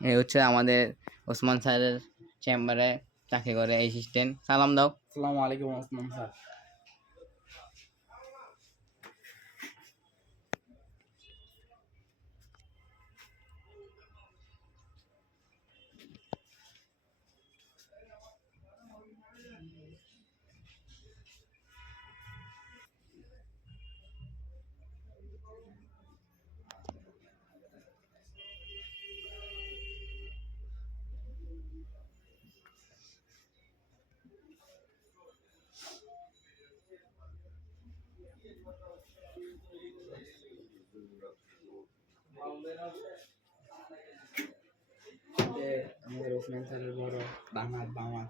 এই হচ্ছে আমাদের ওসমান স্যারের চেম্বারে চাকরি করে অ্যাসিস্ট্যান্ট। সালাম দাও। আসসালামু আলাইকুম ওসমান স্যার। আমাদের ওসমান স্যারের বড় বাংলার বাংলা